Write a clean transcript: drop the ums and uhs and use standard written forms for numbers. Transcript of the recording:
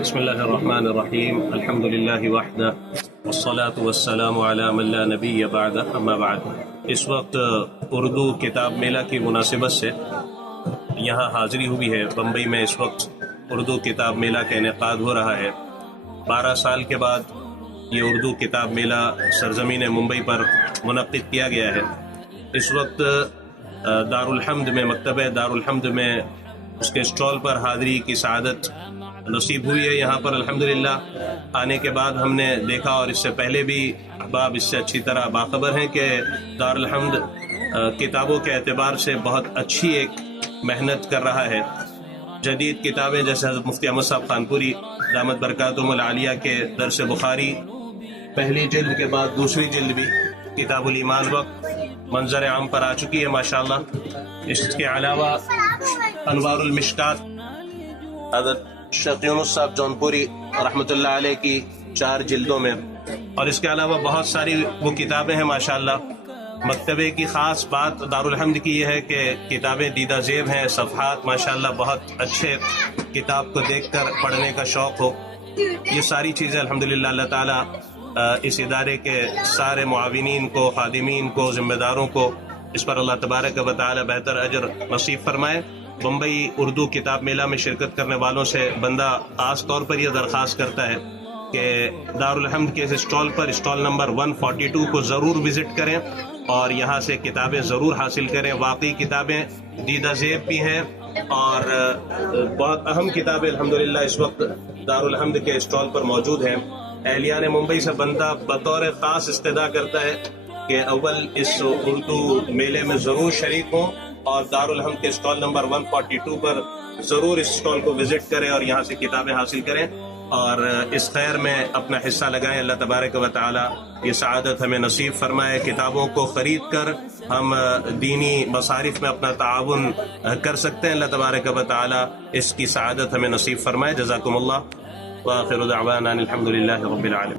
بسم اللہ الرحمن الرحیم الحمد للہ وحدہ والصلاة والسلام علی من لا نبی بعدہ اما بعد۔ اس وقت اردو کتاب میلہ کی مناسبت سے یہاں حاضری ہوئی ہے۔ بمبئی میں اس وقت اردو کتاب میلہ کا انعقاد ہو رہا ہے۔ 12 سال کے بعد یہ اردو کتاب میلہ سرزمین ممبئی پر منعقد کیا گیا ہے۔ اس وقت دارالحمد میں مکتبہ دارالحمد میں اس کے اسٹال پر حاضری کی سعادت نصیب ہوئی ہے۔ یہاں پر الحمدللہ آنے کے بعد ہم نے دیکھا، اور اس سے پہلے بھی احباب اس سے اچھی طرح باخبر ہیں کہ دارالحمد کتابوں کے اعتبار سے بہت اچھی ایک محنت کر رہا ہے۔ جدید کتابیں جیسے حضرت مفتی احمد صاحب خانپوری دامت برکاتہم العالیہ کے درس بخاری پہلی جلد کے بعد دوسری جلد بھی کتاب الایمان وقت منظر عام پر آ چکی ہے ماشاءاللہ۔ اس کے علاوہ انوار المشکات حضرت شیخ یونس صاحب جونپوری رحمۃ اللہ علیہ کی 4 جلدوں میں، اور اس کے علاوہ بہت ساری وہ کتابیں ہیں ماشاءاللہ۔ مکتبے کی خاص بات دارالحمد کی یہ ہے کہ کتابیں دیدہ زیب ہیں، صفحات ماشاءاللہ بہت اچھے، کتاب کو دیکھ کر پڑھنے کا شوق ہو۔ یہ ساری چیزیں الحمدللہ اللہ تعالیٰ اس ادارے کے سارے معاونین کو، خادمین کو، ذمہ داروں کو اس پر اللہ تبارک و تعالیٰ بہتر اجر نصیب فرمائے۔ بمبئی اردو کتاب میلہ میں شرکت کرنے والوں سے بندہ خاص طور پر یہ درخواست کرتا ہے کہ دارالحمد کے اس اسٹال پر اسٹال نمبر 142 کو ضرور وزٹ کریں اور یہاں سے کتابیں ضرور حاصل کریں۔ واقعی کتابیں دیدہ زیب بھی ہیں اور بہت اہم کتابیں الحمدللہ اس وقت دارالحمد کے اسٹال پر موجود ہیں۔ اہلیان ممبئی سے بندہ بطور خاص استدعا کرتا ہے کہ اول اس اردو میلے میں ضرور شریک ہوں اور دارالحمد کے اسٹال نمبر 142 پر ضرور اس اسٹال کو وزٹ کریں اور یہاں سے کتابیں حاصل کریں اور اس خیر میں اپنا حصہ لگائیں۔ اللہ تبارک و تعالی یہ سعادت ہمیں نصیب فرمائے۔ کتابوں کو خرید کر ہم دینی مصارف میں اپنا تعاون کر سکتے ہیں۔ اللہ تبارک و تعالی اس کی سعادت ہمیں نصیب فرمائے۔ جزاکم اللہ، وآخر دعوانا الحمد للہ رب العالمین۔